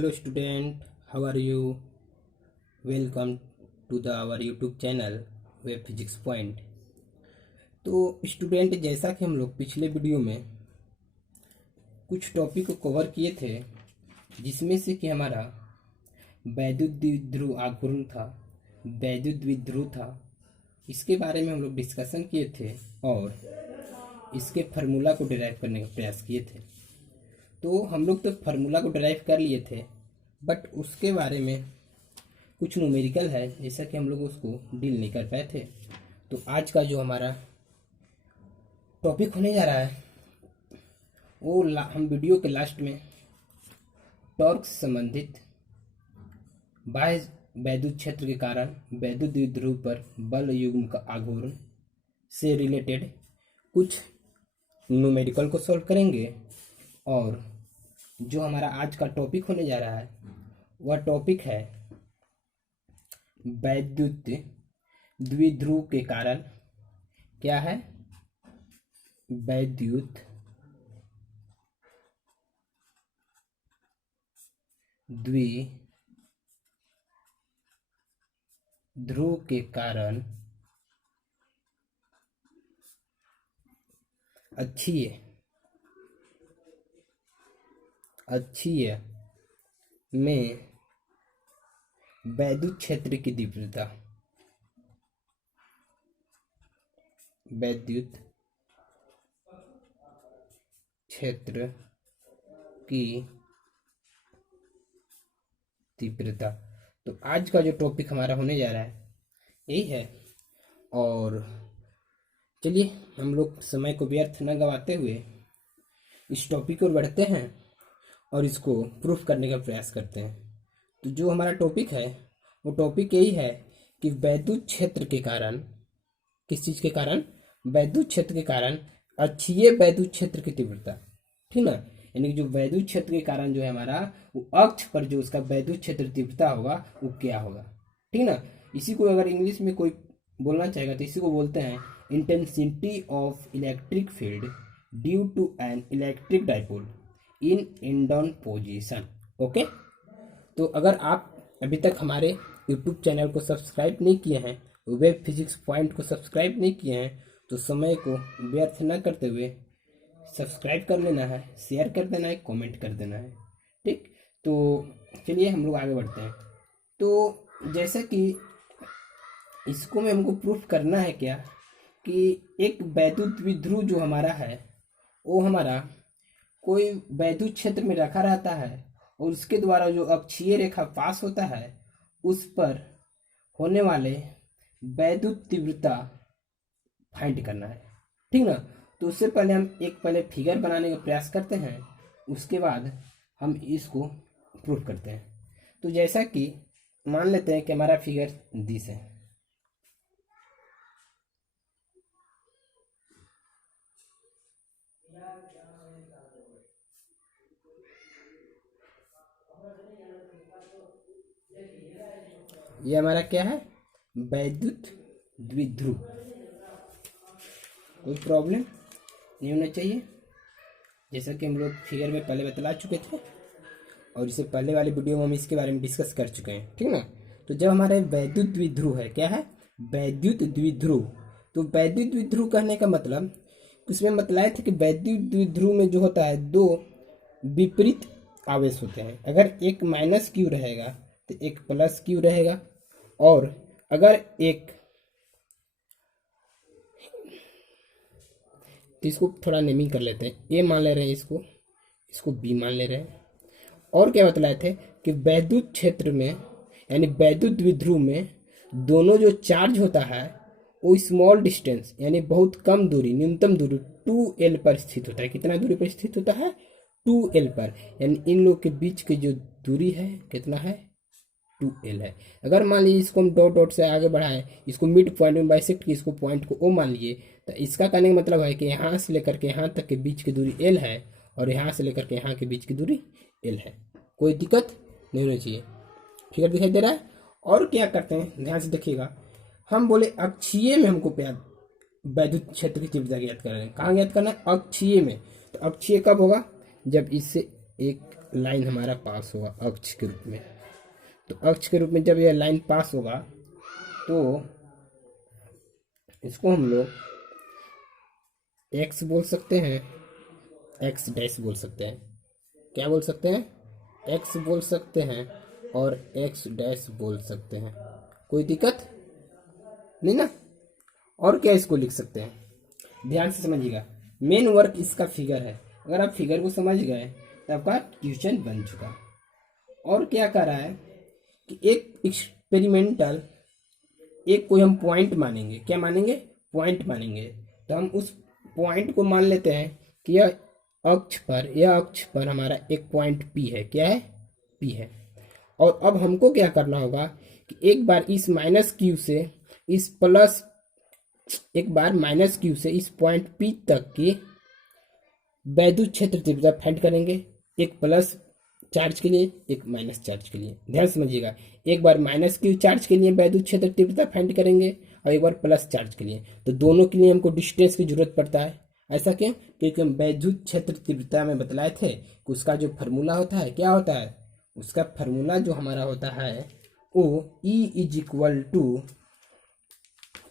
Hello student, how are you? Welcome to our YouTube channel web physics point. तो student, जैसा कि हम लोग पिछले वीडियो में कुछ टॉपिक को कवर किए थे, जिसमें से कि हमारा वैद्युत द्विध्रुव आघूर्ण था, वैद्युत द्विध्रुव था, इसके बारे में हम लोग डिस्कशन किए थे और इसके फार्मूला को डिराइव करने का प्रयास किए थे। तो हम लोग तो फार्मूला को डिराइव कर लिए थे, बट उसके बारे में कुछ न्यूमेरिकल है, जैसा कि हम लोग उसको डील नहीं कर पाए थे। तो आज का जो हमारा टॉपिक होने जा रहा है वो हम वीडियो के लास्ट में टॉर्क से संबंधित बाह्य वैद्युत क्षेत्र के कारण वैद्युत द्विध्रुव पर बल युग्म का आघूर्ण से रिलेटेड कुछ न्यूमेरिकल को सॉल्व करेंगे। और जो हमारा आज का टॉपिक होने जा रहा है वह टॉपिक है वैद्युत द्विध्रुव के कारण क्या है, वैद्युत द्विध्रुव के कारण अक्षीय में वैद्युत क्षेत्र की तीव्रता, वैद्युत क्षेत्र की तीव्रता। तो आज का जो टॉपिक हमारा होने जा रहा है यही है। और चलिए हम लोग समय को व्यर्थ न गवाते हुए इस टॉपिक पर बढ़ते हैं और इसको प्रूफ करने का प्रयास करते हैं। तो जो हमारा टॉपिक है वो टॉपिक यही है कि वैद्युत क्षेत्र के कारण, किस चीज़ के कारण, वैद्युत क्षेत्र के कारण अक्षीय वैद्युत क्षेत्र की तीव्रता, ठीक ना। यानी कि जो वैद्युत क्षेत्र के कारण जो है हमारा वो अक्ष पर जो उसका वैद्युत क्षेत्र तीव्रता होगा वो क्या होगा, ठीक ना। इसी को अगर इंग्लिश में कोई बोलना चाहेगा तो इसी को बोलते हैं intensity of electric field due to an electric dipole in end on position. Okay, तो अगर आप अभी तक हमारे YouTube चैनल को सब्सक्राइब नहीं किए हैं, वेब फिजिक्स पॉइंट को सब्सक्राइब नहीं किए हैं, तो समय को व्यर्थ न करते हुए सब्सक्राइब कर लेना है, शेयर कर देना है, कमेंट कर देना है, ठीक। तो चलिए हम लोग आगे बढ़ते हैं। तो जैसे कि इसको में हमको प्रूफ करना है क्या कि एक वैद्युत द्विध्रुव जो हमारा है वो हमारा कोई वैद्युत क्षेत्र में रखा रहता है और उसके द्वारा जो अक्षीय रेखा पास होता है उस पर होने वाले वैद्युत तीव्रता फाइंड करना है, ठीक ना। तो उससे पहले हम पहले फिगर बनाने का प्रयास करते हैं, उसके बाद हम इसको प्रूफ करते हैं। तो जैसा कि मान लेते हैं कि हमारा फिगर दिस है, ये हमारा क्या है, वैद्युत द्विध्रुव। कोई प्रॉब्लम नहीं होना चाहिए, जैसा कि हम लोग फिगर में पहले बतला चुके थे और इससे पहले वाली वीडियो में हम इसके बारे में डिस्कस कर चुके हैं, ठीक ना। तो जब हमारे वैद्युत द्विध्रुव है, क्या है, वैद्युत द्विध्रुव। तो वैद्युत द्विध्रुव कहने का मतलब, उसमें बतलाए थे कि वैद्युत द्विध्रुव में जो होता है दो विपरीत आवेश होते हैं। अगर एक माइनस क्यू रहेगा तो एक प्लस क्यू रहेगा, और अगर एक, तो इसको थोड़ा नेमिंग कर लेते हैं, ए मान ले रहे हैं, इसको बी मान ले रहे हैं। और क्या बतलाए थे कि वैद्युत क्षेत्र में यानी वैद्युत द्विध्रुव में दोनों जो चार्ज होता है वो स्मॉल डिस्टेंस यानी बहुत कम दूरी, न्यूनतम दूरी 2L पर स्थित होता है। कितना दूरी पर स्थित होता है, 2L पर। यानी इन लोग के बीच की जो दूरी है कितना है, 2L है। अगर मान लीजिए इसको हम डॉट डॉट से आगे बढ़ाएं, इसको मिड पॉइंट में बाइसेक्ट की, इसको पॉइंट को O मान लिए, तो इसका कहने का मतलब है कि यहाँ से लेकर के यहाँ तक के बीच की दूरी L है और यहाँ से लेकर के यहाँ के बीच की दूरी L है। कोई दिक्कत नहीं होनी चाहिए, फिगर दिखाई दे रहा है। और क्या करते हैं, ध्यान से देखिएगा, हम बोले अक्षीय में हमको वैद्युत क्षेत्र की तीव्रता ज्ञात कर रहे हैं। कहाँ ज्ञात करना है, अक्षीय में। तो अक्षीय कब होगा, जब इससे एक लाइन हमारा पास होगा अक्ष के रूप में। तो अक्ष के रूप में जब यह लाइन पास होगा तो इसको हम लोग एक्स बोल सकते हैं, एक्स डैश बोल सकते हैं। क्या बोल सकते हैं? एक्स बोल सकते हैं और एक्स डैश बोल सकते हैं। कोई दिक्कत नहीं ना? और क्या इसको लिख सकते हैं? ध्यान से समझिएगा, मेन वर्क इसका फिगर है। अगर आप फिगर को समझ गए तो आपका क्वेश्चन बन चुका। और क्या कर रहा है कि एक एक्सपेरिमेंटल, एक कोई हम पॉइंट मानेंगे। क्या मानेंगे? पॉइंट मानेंगे। तो हम उस पॉइंट को मान लेते हैं कि यह अक्ष पर हमारा एक पॉइंट पी है। क्या है? पी है। और अब हमको क्या करना होगा कि एक बार माइनस क्यू से इस पॉइंट पी तक की वैद्युत क्षेत्र तीव्रता फाइंड करेंगे। एक प्लस चार्ज के लिए, एक माइनस चार्ज के लिए। ध्यान समझिएगा, एक बार माइनस क्यू चार्ज के लिए वैद्युत क्षेत्र तीव्रता फाइंड करेंगे और एक बार प्लस चार्ज के लिए। तो दोनों के लिए हमको डिस्टेंस की जरूरत पड़ता है। ऐसा क्यों? क्योंकि हम वैद्युत क्षेत्र तीव्रता में बतलाए थे कि उसका जो फॉर्मूला होता है, क्या होता है? उसका फॉर्मूला जो हमारा होता है वो E इज इक्वल टू,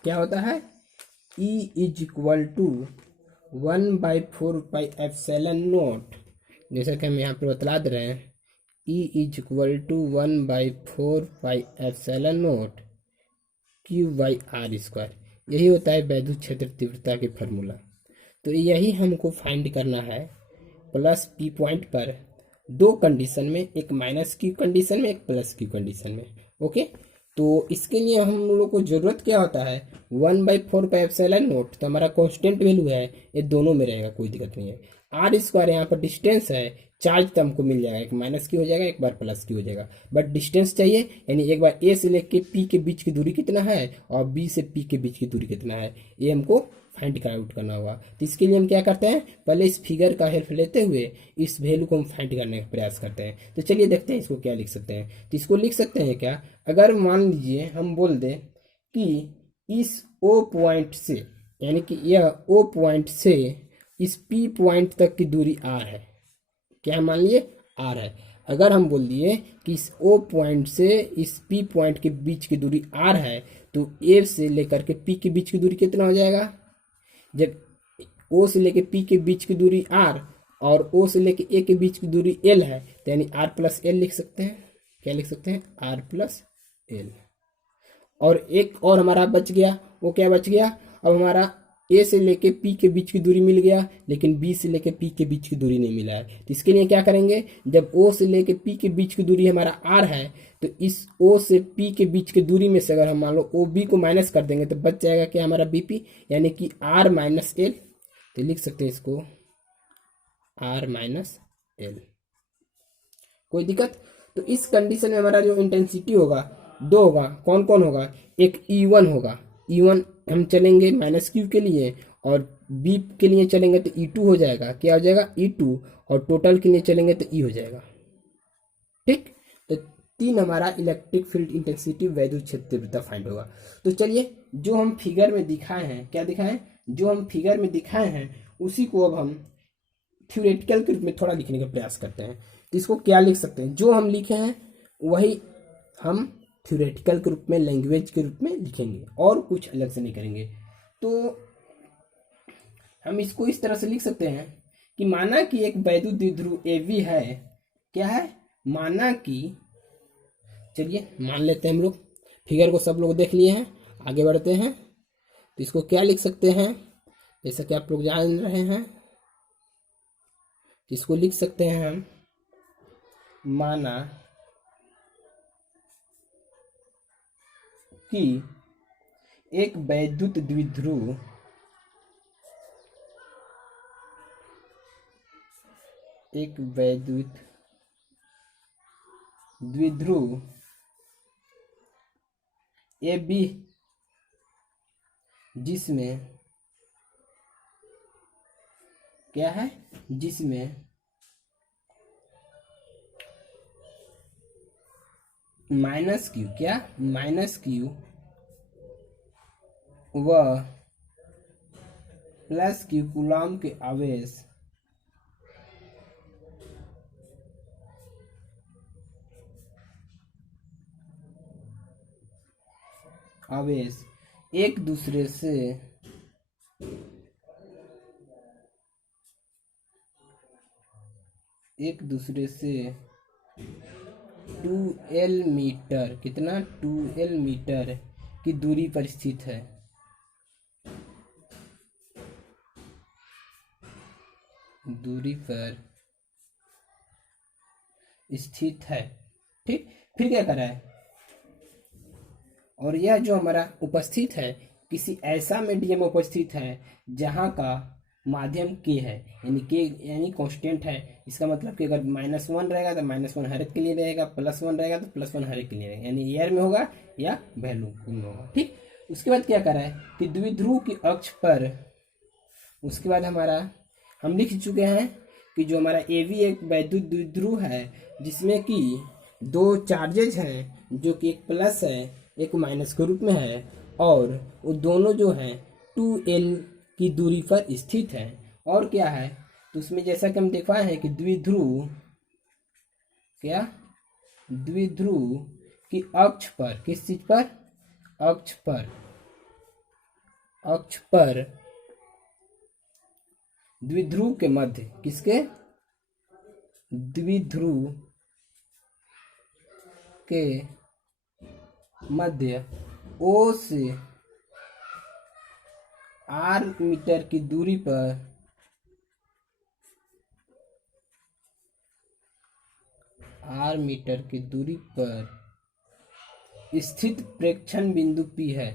क्या होता है? E is equal to 1/4πε0। जैसा कि हम यहाँ पर बतला दे रहे हैं, E is equal to 1/4πε0 Q/r²। यही होता है वैद्युत क्षेत्र तीव्रता की फॉर्मूला। तो यही हमको फाइंड करना है प्लस पी पॉइंट पर दो कंडीशन में, एक माइनस क्यू कंडीशन में, एक प्लस क्यू कंडीशन में। ओके, तो इसके लिए हम लोग को जरूरत क्या होता है? 1/4πε0। तो हमारा कांस्टेंट वैल्यू है, ये दोनों में रहेगा, कोई दिक्कत नहीं है। r², यहाँ पर डिस्टेंस है। चार्ज तो हमको मिल जाएगा, एक माइनस क्यू हो जाएगा, एक बार प्लस क्यू हो जाएगा। बट डिस्टेंस चाहिए, यानी एक बार ए से लेके पी के बीच की दूरी कितना है और बी से पी के बीच की दूरी कितना है, ये हमको फाइंड आउट करना होगा। तो इसके लिए हम क्या करते हैं? पहले इस फिगर का हेल्प लेते हुए इस वैल्यू को हम फाइंड करने का प्रयास करते हैं। तो चलिए देखते हैं इसको क्या लिख सकते हैं। तो इसको लिख सकते हैं क्या? अगर मान लीजिए हम बोल दें कि इस ओ पॉइंट से, यानी कि यह ओ पॉइंट से इस पी पॉइंट तक की दूरी आर है। क्या मान लिए? आर है। अगर हम बोल दिए कि इस ओ पॉइंट से इस पी पॉइंट के बीच की दूरी आर है, तो ए से लेकर के पी के बीच की दूरी कितना हो जाएगा? जब ओ से लेके पी के बीच की दूरी आर और ओ से लेके ए के बीच की दूरी एल है, तो यानी आर प्लस एल लिख सकते हैं। क्या लिख सकते हैं? R plus L. और एक और हमारा बच गया, वो क्या बच गया? अब हमारा ए से लेके पी के बीच की दूरी मिल गया, लेकिन बी से लेके पी के बीच की दूरी नहीं मिला है। तो इसके लिए क्या करेंगे? जब ओ से लेके पी के बीच की दूरी हमारा आर है, तो इस ओ से पी के बीच की दूरी में से अगर हम मान लो ओ बी को माइनस कर देंगे तो बच जाएगा क्या? हमारा बी पी, यानी कि आर माइनस एल। तो लिख सकते हैं इसको आर माइनस एल। कोई दिक्कत? तो इस कंडीशन में हमारा जो इंटेंसिटी होगा दो होगा। कौन कौन होगा? एक E1 होगा। E1 हम चलेंगे माइनस क्यू के लिए, और बी के लिए चलेंगे तो E2 हो जाएगा। क्या हो जाएगा? E2। और टोटल के लिए चलेंगे तो E हो जाएगा। ठीक, तो तीन हमारा इलेक्ट्रिक फील्ड इंटेंसिटी वैद्युत क्षेत्र तीव्रता फाइंड होगा। तो चलिए जो हम फिगर में दिखाए हैं, क्या दिखाए हैं? जो हम फिगर में दिखाए हैं उसी को अब हम थ्योरेटिकल के रूप में थोड़ा लिखने का प्रयास करते हैं। तो इसको क्या लिख सकते हैं? जो हम लिखे हैं वही हम थ्योरेटिकल के रूप में, लैंग्वेज के रूप में लिखेंगे और कुछ अलग से नहीं करेंगे। तो हम इसको इस तरह से लिख सकते हैं कि माना कि एक वैद्युत द्विध्रुव AB है। क्या है? माना कि, चलिए मान लेते हैं हम लोग, फिगर को सब लोग देख लिए हैं, आगे बढ़ते हैं। तो इसको क्या लिख सकते हैं? जैसा कि आप लोग जान रहे हैं, इसको लिख सकते हैं हम, माना कि एक वैद्युत द्विध्रुव AB जिसमें क्या है? जिसमें माइनस क्यू, क्या? माइनस क्यू व प्लस क्यू कूलॉम के आवेश आवेश एक दूसरे से एक दूसरे से 2l मीटर, कितना 2l मीटर की दूरी पर स्थित है। दूरी पर स्थित है। ठीक, फिर क्या करा है, और यह जो हमारा उपस्थित है किसी ऐसा मीडियम उपस्थित है जहां का माध्यम के है, यानी के यानी कांस्टेंट है। इसका मतलब कि अगर -1 रहेगा तो -1 हर एक के लिए रहेगा, +1 रहेगा तो +1 हर एक के लिए रहेगा, यानी एयर में होगा या वैल्यूम में होगा। ठीक, उसके बाद क्या करा है कि द्विध्रुव की अक्ष पर, उसके बाद हमारा हम लिख चुके हैं कि जो हमारा AB एक वैद्युत द्विध्रुव है जिसमें कि दो चार्जेज हैं, जो कि एक प्लस है एक माइनस के रूप में है, और वो दोनों जो हैं 2l की दूरी पर स्थित है। और क्या है, तो उसमें जैसा कि हम देखा है कि द्विध्रुव क्या, द्विध्रुव की अक्ष पर, किस चीज पर, अक्ष पर, अक्ष पर द्विध्रुव के मध्य, किसके, द्विध्रुव के मध्य O से r मीटर की दूरी पर स्थित प्रेक्षण बिंदु P है,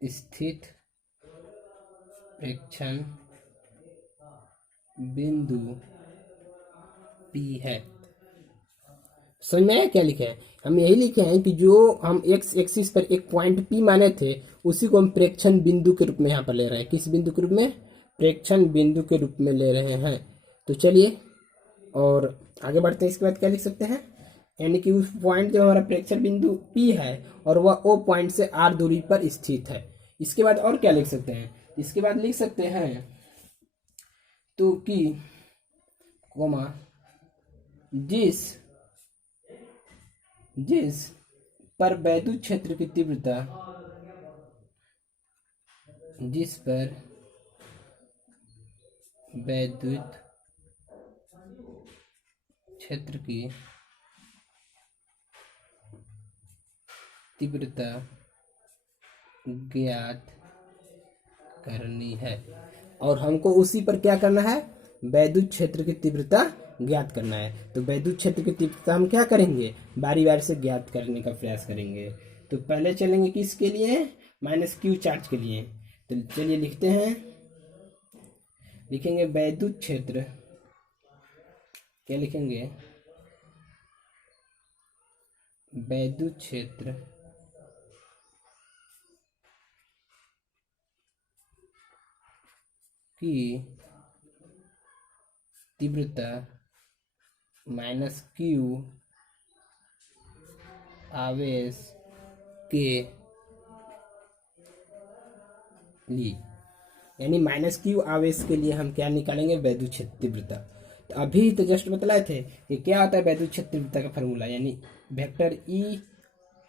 स्थित प्रेक्षण बिंदु P है। समझ में आया क्या लिखे हैं, हम यही लिखे हैं कि जो हम x एक्सिस पर एक पॉइंट P माने थे उसी को हम प्रेक्षण बिंदु के रूप में यहाँ पर ले रहे हैं। किस बिंदु के रूप में, प्रेक्षण बिंदु के रूप में ले रहे हैं। तो चलिए और आगे बढ़ते हैं। इसके बाद क्या लिख सकते हैं, यानी कि उस पॉइंट जो हमारा प्रेक्षण बिंदु P है और वह O पॉइंट से r दूरी पर स्थित है। इसके बाद और क्या लिख सकते हैं, इसके बाद लिख सकते हैं तो कि कोमा जिस पर वैद्युत क्षेत्र की तीव्रता, जिस पर वैद्युत क्षेत्र की तीव्रता ज्ञात करनी है, और हमको उसी पर क्या करना है, वैद्युत क्षेत्र की तीव्रता ज्ञात करना है। तो वैद्युत क्षेत्र की तीव्रता हम क्या करेंगे, बारी बारी से ज्ञात करने का प्रयास करेंगे। तो पहले चलेंगे किसके लिए, -q चार्ज के लिए। तो चलिए लिखते हैं, लिखेंगे वैद्युत क्षेत्र, क्या लिखेंगे, वैद्युत क्षेत्र की तीव्रता -q आवेश के लिए, यानी -q आवेश के लिए हम क्या निकालेंगे, वैद्युत क्षेत्र तीव्रता। तो अभी तो जस्ट बतलाए थे कि क्या होता है वैद्युत क्षेत्र तीव्रता का फॉर्मूला, यानी वेक्टर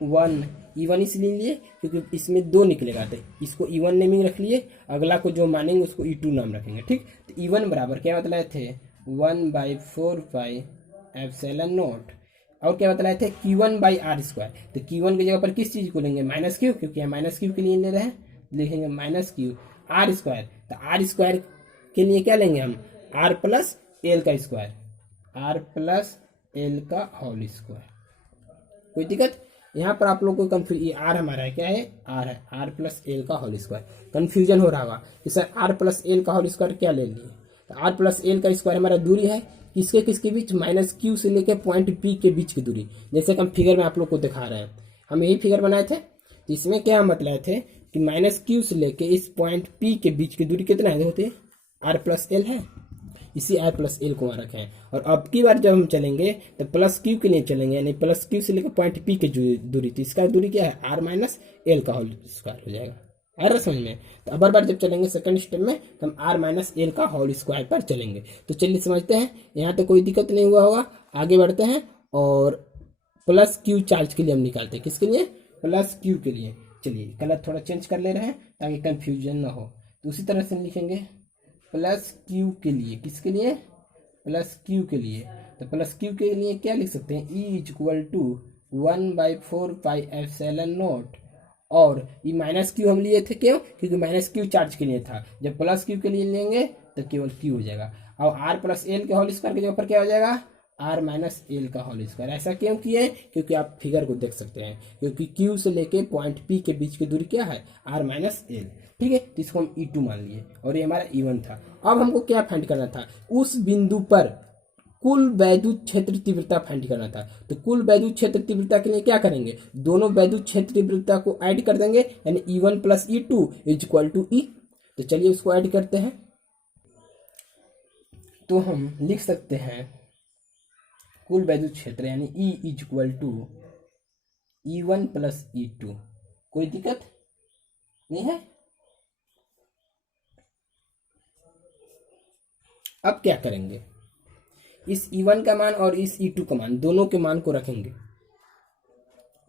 E1 इसलिए लिए क्योंकि इसमें दो निकलेगा, तो इसको E1 नेमिंग रख लिए, अगला को जो मानेंगे उसको E2 नाम रखेंगे। ठीक, तो E1 बराबर क्या बतलाए थे, 1/4 पाई एप्सिलॉन नॉट, और क्या बतलाए थे, Q1/r²। तो Q1 की जगह पर किस चीज को लेंगे, -q, क्योंकि हम -q के लिए ले रहे हैं, लिखेंगे -q r²। तो r² के लिए क्या लेंगे हम, r प्लस एल का स्क्वायर, r प्लस एल का होल स्क्वायर। कोई दिक्कत, यहाँ पर आप लोग को कंफ्यूज, ये आर हमारा है, क्या है, आर है, आर प्लस एल का होल स्क्वायर। कंफ्यूजन हो रहा होगा कि सर आर प्लस एल का होल स्क्वायर क्या ले लिए। तो आर प्लस एल का स्क्वायर हमारा दूरी है किसके किसके बीच, -q से लेकर पॉइंट P के बीच की दूरी, जैसे कि हम फिगर में आप लोग को दिखा रहे हैं। हम यही फिगर बनाए थे, तो इसमें क्या मतलब थे कि -q से लेकर इस पॉइंट P के बीच की दूरी कितना है, होती है आर प्लस एल है, इसी आर प्लस एल को वहाँ रखे हैं। और अब की बार जब हम चलेंगे तो +q के लिए चलेंगे, यानी +q से लेकर पॉइंट P की दूरी, तो इसका दूरी क्या है, r माइनस एल का होल स्क्वायर हो जाएगा। आ रहा समझ में। तो अब बार जब चलेंगे सेकंड स्टेप में तो हम r माइनस एल का होल स्क्वायर पर चलेंगे। तो चलिए समझते हैं, यहाँ तो कोई दिक्कत नहीं हुआ होगा। आगे बढ़ते हैं और प्लस क्यू चार्ज के लिए हम निकालते हैं। किसके लिए? प्लस क्यू के लिए। चलिए कलर थोड़ा चेंज कर ले रहे हैं ताकि कंफ्यूजन ना हो। तो उसी तरह से लिखेंगे प्लस क्यू के लिए। किसके लिए? प्लस क्यू के लिए। तो प्लस क्यू के लिए क्या लिख सकते हैं? E is equal to 1/4πε0। और ये माइनस क्यू हम लिए थे क्यों? क्योंकि माइनस क्यू चार्ज के लिए था। जब प्लस क्यू के लिए लेंगे तो केवल क्यू हो जाएगा। और आर प्लस एल के होल स्क्वायर के जगह पर क्या हो जाएगा? आर माइनस एल का होल स्क्वायर। ऐसा क्यों किए? क्योंकि आप फिगर को देख सकते हैं, क्योंकि क्यू से लेके पॉइंट पी के बीच की दूरी क्या है? R minus L. ठीक है, तो इसको हम E2 मान लिए और ये हमारा E1 था। अब हमको क्या फाइंड करना था? उस बिंदु पर कुल वैद्युत क्षेत्र तीव्रता फाइंड करना था। तो कुल वैद्युत क्षेत्र तीव्रता के लिए क्या करेंगे? दोनों वैद्युत क्षेत्र तीव्रता को ऐड कर देंगे, यानी E1 plus E2 is equal to E। तो चलिए उसको ऐड करते हैं। तो हम लिख सकते हैं कुल वैद्युत क्षेत्र यानी E is equal to E1 plus E2। कोई दिक्कत नहीं है। अब क्या करेंगे? इस E1 का मान और इस E2 का मान, दोनों के मान को रखेंगे।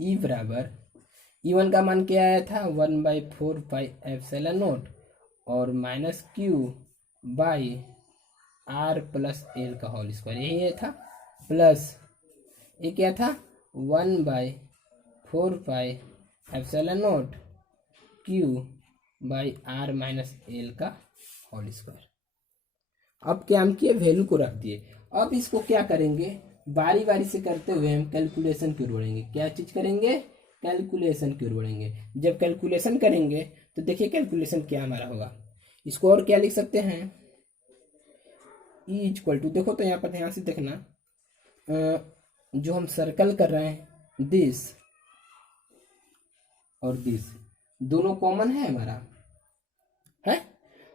E बराबर E1 का मान क्या आया था? 1/4πε0 और minus Q by r plus L का होल स्क्वायर, यही था। प्लस ये क्या था? 1/4πε0 q by are minus L का होल स्क्वायर। अब क्या हम किए? वैल्यू को रख दिए। अब इसको क्या करेंगे? बारी बारी से करते हुए हम कैलकुलेशन की ओर बढ़ेंगे। क्या चीज करेंगे? कैलकुलेशन की ओर बढ़ेंगे। जब कैलकुलेशन करेंगे तो देखिए कैलकुलेशन क्या हमारा होगा। इसको और क्या लिख सकते हैं? ई इक्वल टू, देखो तो यहाँ पर ध्यान से देखना, जो हम सर्कल कर रहे हैं दिस और दिस दोनों कॉमन है हमारा, है?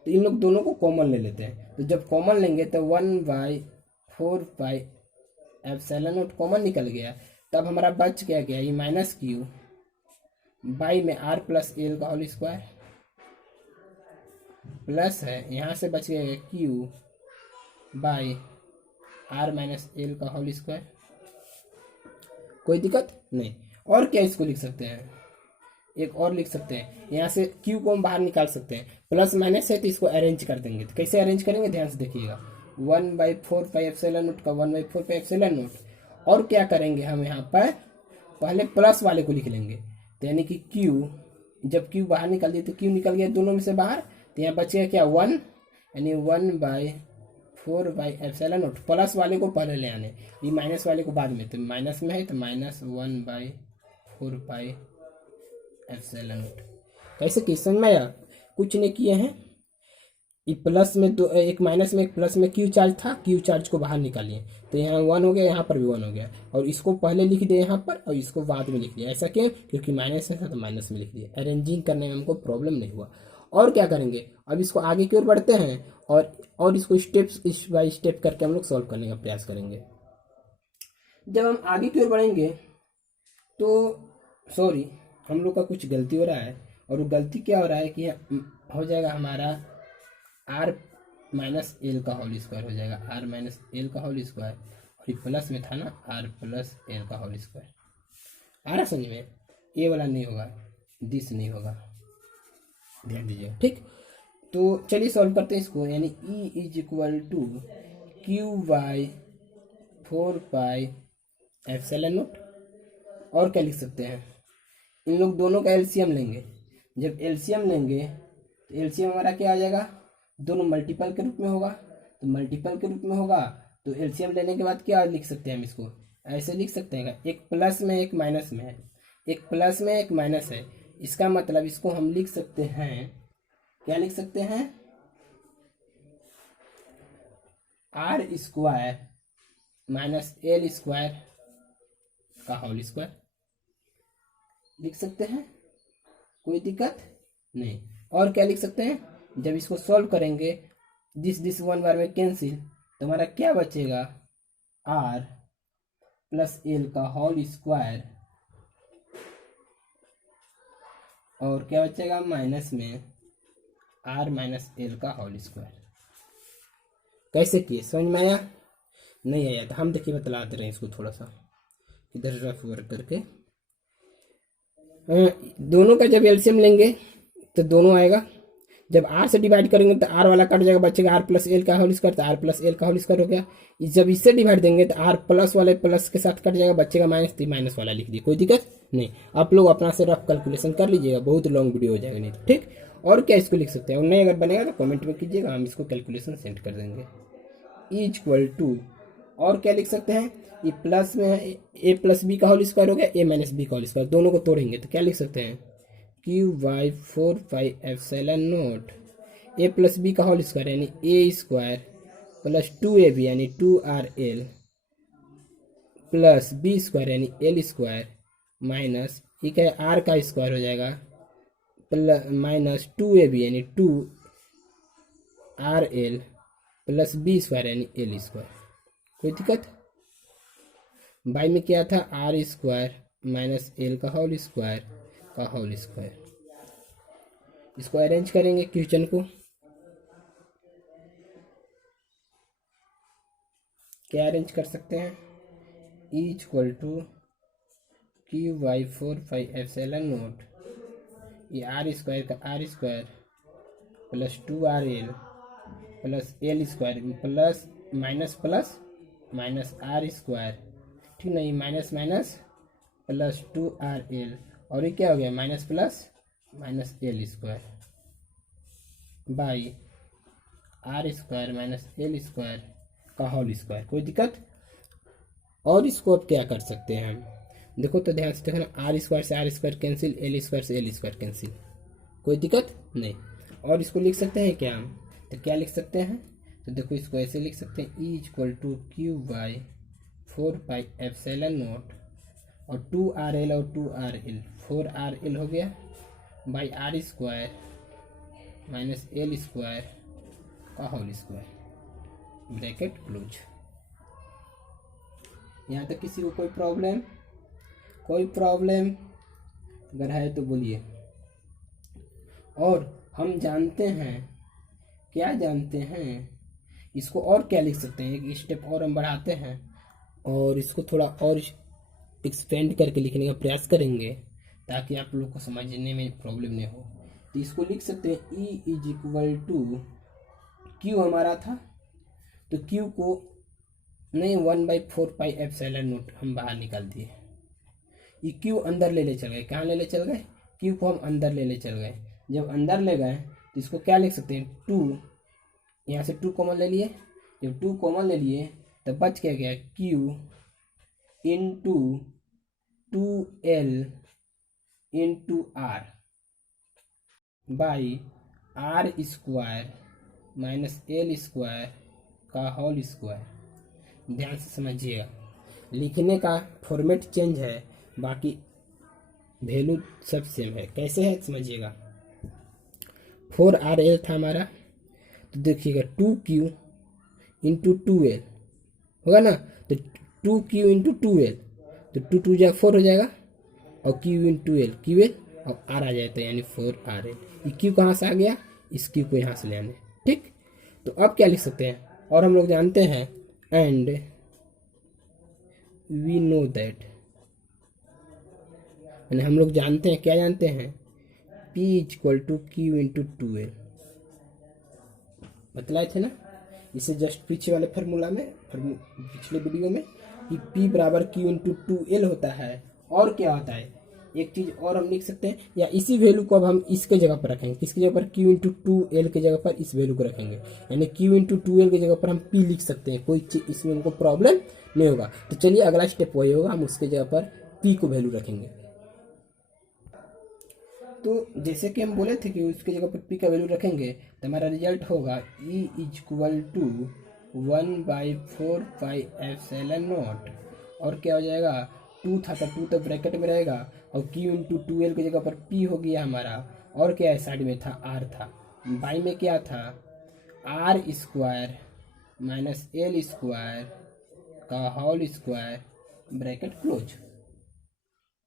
तो इन लोग दोनों को कॉमन ले लेते हैं। तो जब कॉमन लेंगे तो 1/4πε0 कॉमन निकल गया। तब हमारा बच क्या गया? ये माइनस क्यू बाई में आर प्लस एल का होल स्क्वायर प्लस है, यहाँ से बच गया Q by are minus L का होल स्क्वायर। कोई दिक्कत नहीं। और क्या इसको लिख सकते हैं? एक और लिख सकते हैं, यहाँ से क्यू को हम बाहर निकाल सकते हैं। प्लस माइनस है तो इसको अरेंज कर देंगे। तो कैसे अरेंज करेंगे? ध्यान से देखिएगा। 1/4πε0 का 1/4πε0। और क्या करेंगे हम? यहाँ पर पहले प्लस वाले को लिख लेंगे। तो यानी कि क्यू, जब क्यू बाहर निकाल दिए तो क्यू निकल गया दोनों में से बाहर। तो यहाँ बचेगा क्या? 1, यानी 1/4πε0। प्लस वाले को पहले ले आने, ये माइनस वाले को बाद में। तो माइनस में है तो माइनस 1/4πε0। कैसे कि समझ में आया? कुछ नहीं किए हैं। ये प्लस में दो, एक माइनस में एक प्लस में क्यू चार्ज था, क्यू चार्ज को बाहर निकालिए। तो यहाँ 1 हो गया, यहाँ पर भी 1 हो गया। और इसको पहले लिख दिया यहाँ पर और इसको बाद में लिख दिया। ऐसा क्यों? क्योंकि माइनस था तो माइनस में लिख दिया। अरेंजिंग करने में हमको प्रॉब्लम नहीं हुआ। और क्या करेंगे? अब इसको आगे की ओर बढ़ते हैं और इसको स्टेप्स बाय स्टेप करके हम लोग सॉल्व करने का प्रयास करेंगे। जब हम आगे की ओर बढ़ेंगे तो सॉरी, हम लोग का कुछ गलती हो रहा है। और वो गलती क्या हो रहा है कि हो जाएगा हमारा आर माइनस एल का होल स्क्वायर हो जाएगा। आर माइनस एल का होल स्क्वायर, और ये प्लस में था ना, आर प्लस एल का होल स्क्वायर। आ रहा समझ में? ये वाला नहीं होगा, दिस नहीं होगा, ध्यान दीजिए। ठीक, तो चलिए सॉल्व करते हैं इसको। यानी E is equal to Q by 4πε0। और क्या लिख सकते हैं? इन लोग दोनों का एलसीएम लेंगे। जब एलसीएम लेंगे तो एलसीएम हमारा क्या आ जाएगा? दोनों मल्टीपल के रूप में होगा। तो मल्टीपल के रूप में होगा तो एलसीएम लेने के बाद क्या लिख सकते हैं? हम इसको ऐसे लिख सकते हैं, एक प्लस में एक माइनस में है, एक प्लस में एक माइनस है। इसका मतलब इसको हम लिख सकते हैं, क्या लिख सकते हैं? R square minus L square का होल स्क्वायर लिख सकते हैं। कोई दिक्कत नहीं। और क्या लिख सकते हैं? जब इसको सॉल्व करेंगे दिस 1 बार में कैंसिल, तो हमारा क्या बचेगा? आर प्लस एल का होल स्क्वायर, और क्या बचेगा? माइनस में आर माइनस एल का होल स्क्वायर। कैसे किए? समझ में आया? नहीं आया तो हम देखिए बतला दे रहे हैं इसको थोड़ा सा। इधर रफ वर्क करके दोनों का जब एलसीएम लेंगे तो दोनों आएगा। जब आर से डिवाइड करेंगे तो आर वाला कट जाएगा, बचेगा आर प्लस एल का होल स्क्वायर, तो आर प्लस एल का होल स्क्वायर हो गया। जब इससे डिवाइड देंगे तो आर प्लस वाले प्लस के साथ कट जाएगा, बचेगा माइनस, तो माइनस वाला लिख दिए, कोई दिक्कत नहीं। आप लोग अपना से रफ कैलकुलेशन कर लीजिएगा, बहुत लॉन्ग वीडियो हो जाएगा नहीं तो, ठीक। और क्या इसको लिख सकते हैं, और नहीं अगर बनेगा तो कमेंट में कीजिएगा, हम इसको कैलकुलेशन सेंड कर देंगे। इज इक्वल टू, और क्या लिख सकते हैं, ये प्लस में है ए प्लस बी का होल स्क्वायर हो गया, ए माइनस बी का होल स्क्वायर, दोनों को तोड़ेंगे तो क्या लिख सकते हैं, Q Y 4 pi epsilon naught A plus B का होल स्क्वायर यानी ए स्क्वायर प्लस 2ab यानी 2rl प्लस बी स्क्वायर यानी एल स्क्वायर माइनस ये क्या है आर का स्क्वायर हो जाएगा प्लस माइनस 2ab यानी 2rl प्लस बी स्क्वायर यानी एल स्क्वायर। कोई दिक्कत, बाई में क्या था आर स्क्वायर माइनस एल का होल स्क्वायर का होल स्क्वायर। इसको अरेंज करेंगे क्वेश्चन को, क्या अरेंज कर सकते हैं, E equal to Q Y 4 pi epsilon naught ये आर स्क्वायर का R square plus 2rl plus L square plus plus minus R square, ठीक नहीं, माइनस माइनस प्लस 2rl और ये क्या हो गया minus plus minus L square by R square minus L square का होल स्क्वायर। कोई दिक्कत, और इसको अब क्या कर सकते हैं हम, देखो तो ध्यान से देखना, आर स्क्वायर से R square cancel, L square से एल स्क्वायर कैंसिल, कोई दिक्कत नहीं। और इसको लिख सकते हैं क्या हम, तो क्या लिख सकते हैं, तो देखो इसको ऐसे लिख सकते हैं, E equal to Q by 4 pi epsilon naught और 2rl और 2rl 4rl हो गया by R square minus L square का होल स्क्वायर, ब्रैकेट क्लोज। यहाँ तक किसी को कोई प्रॉब्लम, कोई प्रॉब्लम अगर है तो बोलिए। और हम जानते हैं, क्या जानते हैं, इसको और क्या लिख सकते हैं, एक स्टेप और हम बढ़ाते हैं और इसको थोड़ा और एक्सपेंड करके लिखने का प्रयास करेंगे ताकि आप लोग को समझने में प्रॉब्लम नहीं हो। तो इसको लिख सकते हैं E is equal to Q हमारा था, तो क्यू को नहीं 1/4 पाई एप्सिलॉन नॉट हम बाहर निकाल दिए, ये क्यू अंदर ले चल गए, कहाँ ले चल गए, क्यू को हम अंदर ले चल गए। जब अंदर ले गए तो इसको क्या लिख सकते हैं, 2, यहाँ से 2 कॉमन ले लिए, जब 2 कॉमन ले लिए तब बच क्या गया Q into 2l into R by R square minus L square का होल स्क्वायर। ध्यान से समझिएगा, लिखने का फॉर्मेट चेंज है, बाकी वैल्यू सब सेम है। कैसे है समझिएगा, 4rl था हमारा, तो देखिएगा 2q इंटू 2l होगा ना, तो 2q इंटू 2l, तो 2 2 जा 4 हो जाएगा और q इंटू l QL और r आ जाता है यानी 4rl। ये q कहाँ से आ गया, इस q को यहाँ से ले आने, ठीक। तो अब क्या लिख सकते हैं, और हम लोग जानते हैं एंड वी नो दैट, यानी हम लोग जानते हैं, क्या जानते हैं, P equal to Q into 2l बतलाए थे ना, इसे जस्ट पीछे वाले फार्मूला में पिछले वीडियो में कि P बराबर क्यू इंटू 2l होता है। और क्या होता है, एक चीज और हम लिख सकते हैं, या इसी वैल्यू को अब हम इसके जगह पर रखेंगे, किसकी जगह पर, Q इंटू 2l के जगह पर इस वैल्यू को रखेंगे, यानी Q इंटू 2l की जगह पर हम P लिख सकते हैं, कोई चीज इसमें हमको प्रॉब्लम नहीं होगा। तो चलिए अगला स्टेप वही होगा, हम उसके जगह पर P को वैल्यू रखेंगे। तो जैसे कि हम बोले थे कि उसके जगह पर P का वैल्यू रखेंगे तो हमारा रिजल्ट होगा E equal to 1/4 pi epsilon naught, और क्या हो जाएगा 2 था तो 2 तो ब्रैकेट में रहेगा और Q इंटू 2l की जगह पर P हो गया हमारा, और क्या है साइड में था R था, बाई में क्या था R square minus L square का होल स्क्वायर ब्रैकेट क्लोज।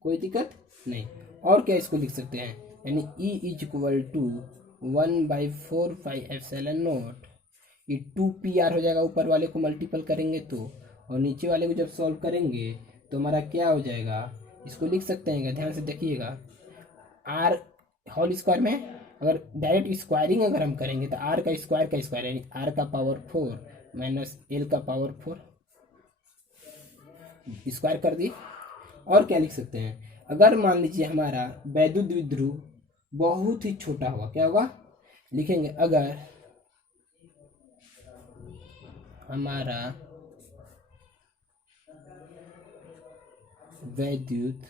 कोई दिक्कत नहीं। और क्या इसको लिख सकते हैं, यानी E equal to 1/4 pi epsilon naught, ये 2pr हो जाएगा, ऊपर वाले को मल्टीपल करेंगे तो, और नीचे वाले को जब सॉल्व करेंगे तो हमारा क्या हो जाएगा, इसको लिख सकते हैं, ध्यान से देखिएगा, आर होल स्क्वायर में अगर डायरेक्ट स्क्वायरिंग अगर हम करेंगे तो आर का स्क्वायर यानी आर का पावर 4 माइनस एल का पावर 4 स्क्वायर कर दी। और क्या लिख सकते हैं, अगर मान लीजिए हमारा वैद्युत द्विध्रुव बहुत ही छोटा होगा, क्या होगा, लिखेंगे अगर हमारा वैद्युत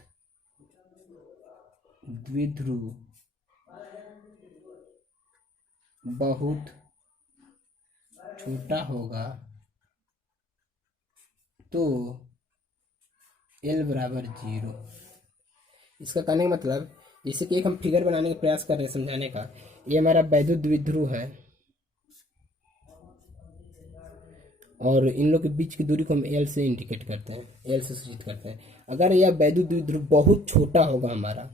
द्विध्रुव बहुत छोटा होगा तो L बराबर 0। इसका कहने का मतलब, जैसे कि एक हम फिगर बनाने का प्रयास कर रहे हैं समझाने का, ये हमारा वैद्युत द्विध्रुव है और इन लोग के बीच की दूरी को हम L से इंडिकेट करते हैं, L से सूचित करते हैं। अगर यह वैद्युत द्विध्रुव बहुत छोटा होगा हमारा,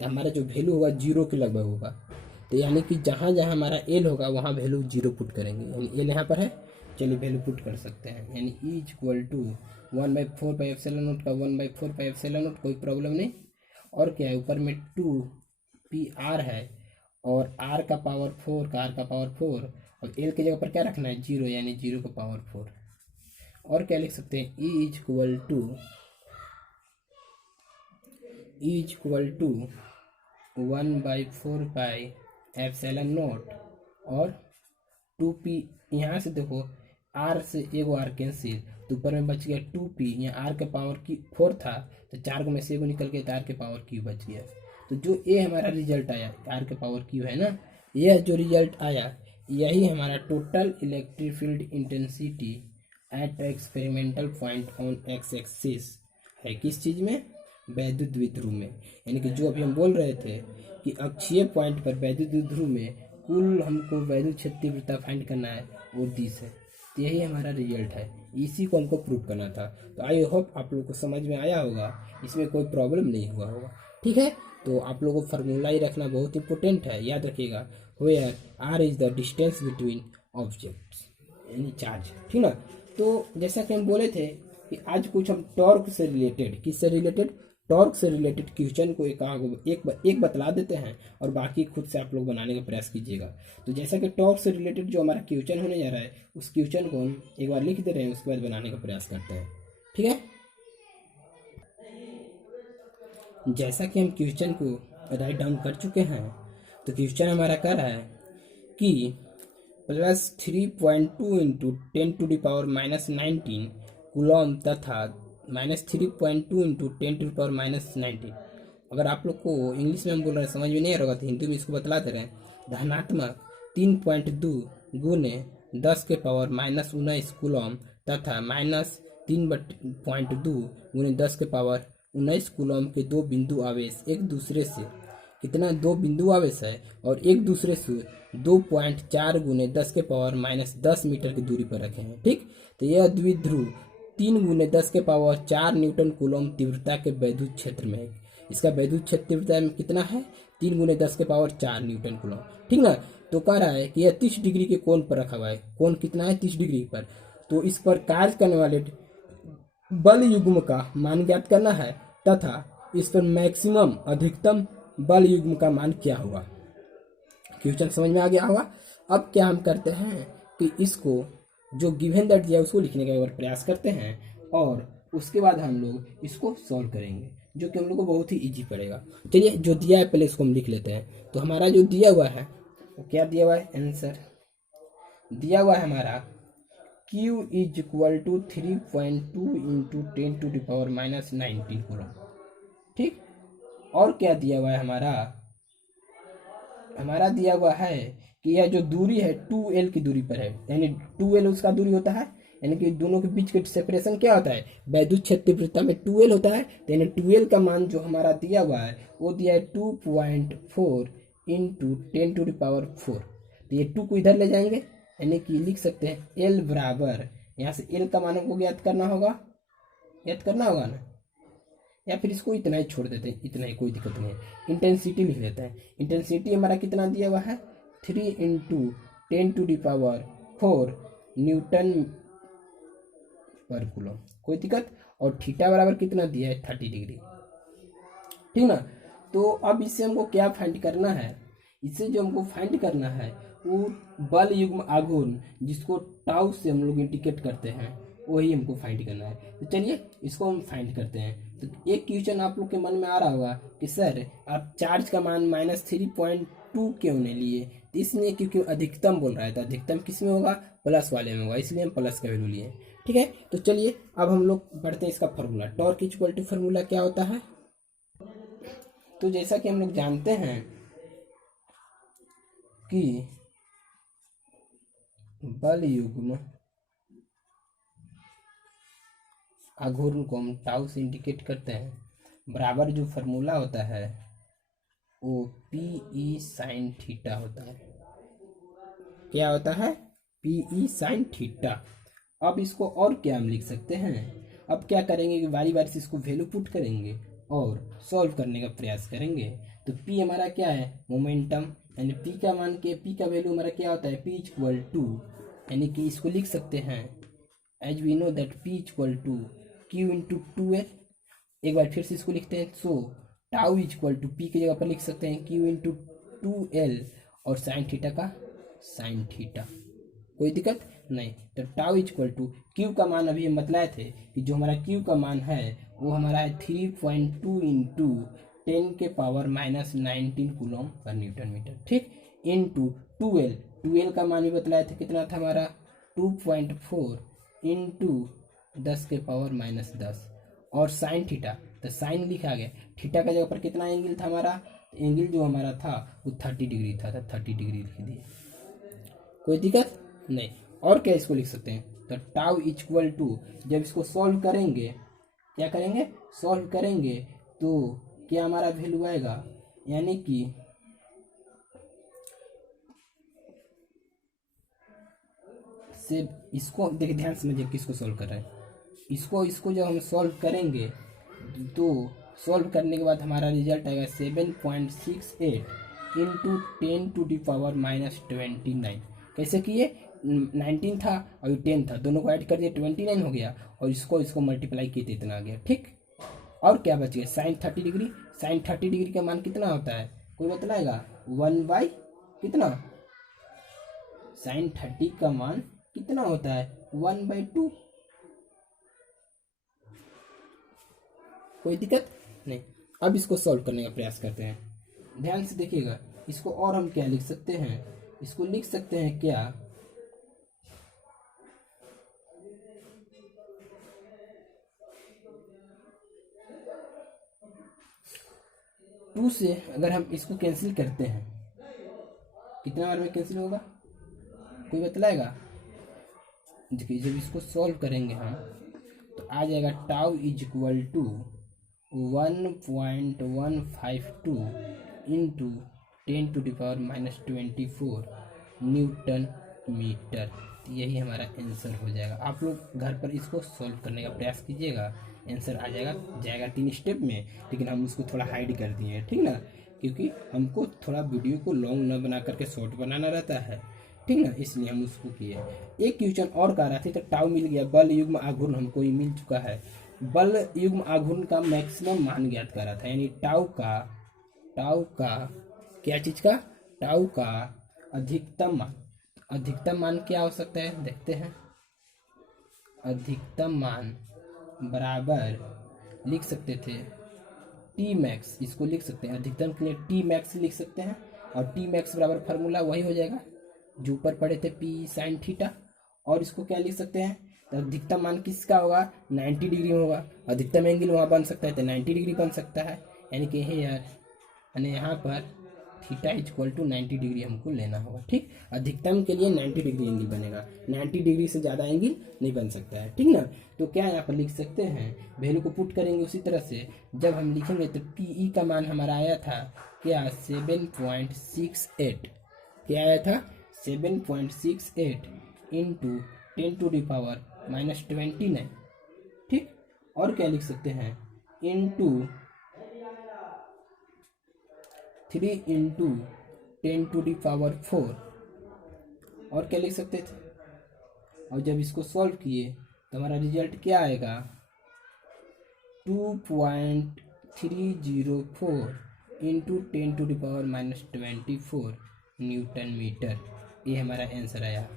तो हमारा जो वैल्यू होगा 0 के लगभग होगा। तो यानी कि जहाँ जहाँ हमारा L होगा वहाँ वैल्यू 0 पुट करेंगे, यानी L यहाँ पर है, चलिए वैल्यू पुट कर सकते हैं, यानी E इक्वल टू 1/4πε0 का 1/4πε0, कोई प्रॉब्लम नहीं। और क्या है, ऊपर में 2πr है और r का पावर 4 का r का पावर 4 और L की जगह पर क्या रखना है, 0, यानी 0 का पावर 4। और क्या लिख सकते हैं, E इक्वल टू 1/4πε0 और 2p, यहाँ से देखो r से एगो r कैंसिल, तो ऊपर में बच गया 2p, यहाँ r के पावर की 4 था तो 4 को में से एगो निकल गया तो r के पावर क्यू बच गया। तो जो ये हमारा रिजल्ट आया r के पावर क्यू है ना, यह जो रिजल्ट आया यही हमारा total electric field intensity at experimental point on x axis है, किस चीज़ में, वैद्युत द्विध्रुव में। यानी कि जो अभी हम बोल रहे थे कि अक्षीय पॉइंट पर वैद्युत द्विध्रुव में कुल हमको वैद्युत क्षेत्र तीव्रता फाइंड करना है, वो 10 है। तो यही हमारा रिजल्ट है, इसी को हमको प्रूव करना था। तो आई होप आप लोग को समझ में आया होगा, इसमें कोई प्रॉब्लम नहीं हुआ होगा, ठीक है। तो आप लोगों को फार्मूला ही रखना बहुत इंपॉर्टेंट है, याद रखिएगा, where R is the distance between objects यानी चार्ज, ठीक ना। तो जैसा कि हम बोले थे कि आज कुछ हम टॉर्क से रिलेटेड, किससे रिलेटेड, टॉर्क से रिलेटेड क्वेश्चन को एक बतला देते हैं और बाकी खुद से आप लोग बनाने का प्रयास कीजिएगा। तो जैसा कि टॉर्क से रिलेटेड जो हमारा क्वेश्चन होने जा रहा है, उस क्वेश्चन को हम एक बार लिख दे रहे हैं, उसके बाद बनाने का प्रयास करते हैं, ठीक है। जैसा कि हम क्वेश्चन को राइट डाउन कर चुके हैं, तो क्वेश्चन हमारा कह रहा है कि +3.2 इंटू 10⁻⁻19 कूलम तथा -3.2 इंटू 10⁻⁻19। अगर आप लोग को इंग्लिश में हम बोल रहे हैं समझ में नहीं आ रहा तो हिंदी में इसको बतला दे रहे हैं, धनात्मक 3.2 गुने 10⁻⁻19 कूलम तथा -3.2 गुने 10⁻⁻19 कूलम के दो बिंदु आवेश एक दूसरे से, कितना, दो बिंदु आवेश है और एक दूसरे से 2.4 गुने 10⁻⁻10 मीटर की दूरी पर रखे हैं, ठीक। तो यह द्विध्रुव 3 गुने 10⁻4 न्यूटन कूलम तीव्रता के वैद्युत क्षेत्र में है। इसका वैद्युत क्षेत्र तीव्रता में कितना है, 3 गुने 10⁻4 न्यूटन कूलम, ठीक ना। तो कह रहा है कि यह 30 डिग्री के कोण पर रखा हुआ है, कोण कितना है, 30 डिग्री पर। तो इस पर कार्य करने वाले बल युग्म का मान ज्ञात करना है तथा इस पर मैक्सिमम अधिकतम बल युग्म का मान क्या होगा। क्वेश्चन समझ में आ गया होगा। अब क्या हम करते हैं कि इसको जो गिवन दैट दिया उसको लिखने का एक बार प्रयास करते हैं और उसके बाद हम लोग इसको सॉल्व करेंगे, जो कि हम लोग को बहुत ही इजी पड़ेगा। चलिए जो दिया है पहले इसको हम लिख लेते हैं। तो हमारा जो दिया हुआ है वो क्या दिया हुआ है, आंसर दिया हुआ है हमारा Q is equal to 3.2 into 10⁻⁻19 coulomb, ठीक। और क्या दिया हुआ है हमारा दिया हुआ है कि यह जो दूरी है 2L की दूरी पर है, यानी 2L उसका दूरी होता है, यानी कि दोनों के बीच के सेपरेशन क्या होता है, वैद्युत क्षेत्र तीव्रता में 2L होता है। तो यानी 2L का मान जो हमारा दिया हुआ है वो दिया है 2.4 इंटू 10⁴। तो ये 2 को इधर ले जाएंगे, यानी कि लिख सकते हैं L बराबर, यहाँ से L का मान हमको ज्ञात करना होगा ना, या फिर इसको इतना ही छोड़ देते हैं, इतना ही, कोई दिक्कत नहीं है। इंटेंसिटी लिख लेते हैं। इंटेंसिटी हमारा कितना दिया हुआ है, 3 इंटू 10⁴ न्यूटन पर कूलम, कोई दिक्कत। और थीटा बराबर कितना दिया है 30 डिग्री, ठीक ना। तो अब इससे हमको क्या फाइंड करना है, इससे जो हमको फाइंड करना है वो बल युग्म आघूर्ण जिसको टाउ से हम लोग इंडिकेट करते हैं वही हमको फाइंड करना है। तो चलिए इसको हम फाइंड करते हैं। तो एक क्वेश्चन आप लोग के मन में आ रहा होगा कि सर आप चार्ज का मान -3.2 क्यों नहीं लिए, तो इसलिए क्योंकि अधिकतम बोल रहा है, तो अधिकतम किस में होगा, प्लस वाले में होगा, इसलिए हम प्लस का वैल्यू लिए। ठीक है, तो चलिए अब हम लोग बढ़ते हैं इसका formula. Torque equal to formula क्या होता है, तो जैसा कि हम लोग जानते हैं कि बल युग्म आघूर्ण को हम टाउ से इंडिकेट करते हैं, बराबर जो फार्मूला होता है वो पी साइन थीटा होता है। क्या होता है, पी साइन थीटा। अब इसको और क्या हम लिख सकते हैं, अब क्या करेंगे कि बारी बारी से इसको वैल्यू पुट करेंगे और सॉल्व करने का प्रयास करेंगे। तो पी हमारा क्या है, मोमेंटम, यानी पी का मान के पी का वैल्यू हमारा क्या होता है, पी इक्वल टू, यानी कि इसको लिख सकते हैं as we know that P equal to Q into 2l। एक बार फिर से इसको लिखते हैं, so tau equal to P की जगह पर लिख सकते हैं क्यू इंटू 2l और साइन थीटा का साइन थीटा, कोई दिक्कत नहीं। तो टाउ इक्वल टू क्यू का मान अभी हम बतलाए थे कि जो हमारा क्यू का मान है वो हमारा है 3.2 इंटू 10⁻⁻19 कूलम पर न्यूटन मीटर, ठीक, इंटू 2l का मान भी बतलाए थे, कितना था हमारा 2.4 इंटू 10⁻⁻10 और साइन थीटा, तो साइन लिखा गया, थीटा का जगह पर कितना एंगल था हमारा, एंगल जो हमारा था वो 30 डिग्री था, तो 30 डिग्री लिख दिए, कोई दिक्कत नहीं। और क्या इसको लिख सकते हैं, तो टाउ इक्वल टू, जब इसको सॉल्व करेंगे, क्या करेंगे, सॉल्व करेंगे तो क्या हमारा वैल्यू आएगा, यानी कि से इसको देखिए ध्यान से समझिए किसको सॉल्व कर रहे हैं, इसको जब हम सॉल्व करेंगे तो सॉल्व करने के बाद हमारा रिजल्ट आएगा 7.68 इंटू 10⁻⁻29। कैसे किए, 19 था और 10 था, दोनों को ऐड कर दिया 29 हो गया, और इसको मल्टीप्लाई किए तो इतना आ गया, ठीक। और क्या बच गया, साइन 30 डिग्री, साइन 30 डिग्री का मान कितना होता है, कोई बतलाएगा, 1 कितना, साइन 30 का मान कितना होता है, 1/2, कोई दिक्कत नहीं। अब इसको सॉल्व करने का प्रयास करते हैं, ध्यान से देखिएगा। इसको और हम क्या लिख सकते हैं, इसको लिख सकते हैं क्या, टू से अगर हम इसको कैंसिल करते हैं कितना बार में कैंसिल होगा, कोई बतलाएगा। देखिए जब इसको सॉल्व करेंगे हम तो आ जाएगा tau is equal to 1.152 into 10⁻⁻24 newton metre. तो यही हमारा आंसर हो जाएगा। आप लोग घर पर इसको सॉल्व करने का प्रयास कीजिएगा, आंसर आ जाएगा 3 स्टेप में, लेकिन हम उसको थोड़ा हाइड कर दिए हैं, ठीक ना, क्योंकि हमको थोड़ा वीडियो को लॉन्ग न बना करके शॉर्ट बनाना रहता है, ठीक ना, इसलिए हम उसको किए। एक क्वेश्चन और कर रहा था, तो टाउ मिल गया, बल युग्म आघूर्ण हमको ये मिल चुका है। बल युग्म आघूर्ण का मैक्सिमम मान ज्ञात कर रहा था, यानी टाउ का क्या चीज का, टाउ का अधिकतम मान। अधिकतम मान क्या हो सकता है, देखते हैं। अधिकतम मान बराबर लिख सकते थे टी मैक्स, इसको लिख सकते हैं अधिकतम के लिए टी मैक्स लिख सकते हैं, और टी मैक्स बराबर फार्मूला वही हो जाएगा जो ऊपर पढ़े थे, पी साइन थीटा। और इसको क्या लिख सकते हैं, तो अधिकतम मान किसका होगा, 90 डिग्री में होगा, अधिकतम एंगल वहाँ बन सकता है तो 90 डिग्री बन सकता है, यानी कि यानी यहाँ पर थीटा इक्वल टू 90 डिग्री हमको लेना होगा, ठीक। अधिकतम के लिए 90 डिग्री एंगल बनेगा, 90 डिग्री से ज़्यादा एंगल नहीं बन सकता है, ठीक ना। तो क्या यहाँ पर लिख सकते हैं, वैल्यू को पुट करेंगे उसी तरह से। जब हम लिखेंगे तो पी का मान हमारा आया था क्या, 7.68, क्या आया था 7.68 इंटू 10⁻⁻29, ठीक। और क्या लिख सकते हैं, इंटू 3 इंटू 10⁴, और क्या लिख सकते थे। और जब इसको सॉल्व किए तो हमारा रिजल्ट क्या आएगा, 2.304 इंटू 10⁻⁻24 न्यूटन मीटर। ये हमारा आंसर आया।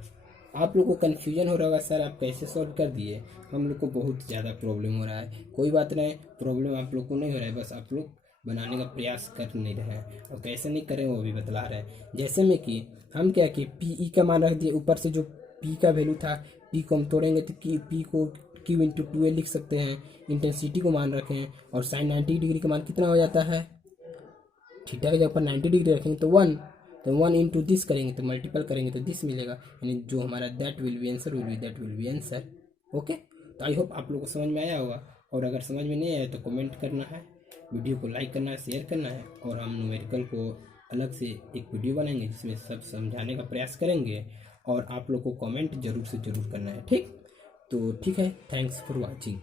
आप लोग को कन्फ्यूजन हो रहा होगा सर आप कैसे सॉल्व कर दिए, हम लोग को बहुत ज़्यादा प्रॉब्लम हो रहा है। कोई बात नहीं, प्रॉब्लम आप लोग को नहीं हो रहा है, बस आप लोग बनाने का प्रयास कर नहीं रहे हैं, और कैसे नहीं करें वो भी बतला रहे हैं। जैसे में कि हम क्या कि पी का मान रख दिए, ऊपर से जो पी का वैल्यू था, पी को हम तोड़ेंगे तो पी को क्यू इंटू 2a लिख सकते हैं। इंटेंसिटी को मान रखें, और साइन 90 डिग्री का मान कितना हो जाता है, थीटा के जगह पर 90 डिग्री रखेंगे तो 1, तो 1 इंटू दिस करेंगे तो मल्टीपल करेंगे तो दिस मिलेगा, यानी जो हमारा that will be answer. Okay, तो आई होप आप लोगों को समझ में आया होगा, और अगर समझ में नहीं आया तो कमेंट करना है, वीडियो को लाइक करना है, शेयर करना है, और हम न्यूमेरिकल को अलग से एक वीडियो बनाएंगे जिसमें सब समझाने का प्रयास करेंगे, और आप लोग को कमेंट जरूर से ज़रूर करना है। ठीक, तो ठीक है, थैंक्स फॉर वॉचिंग।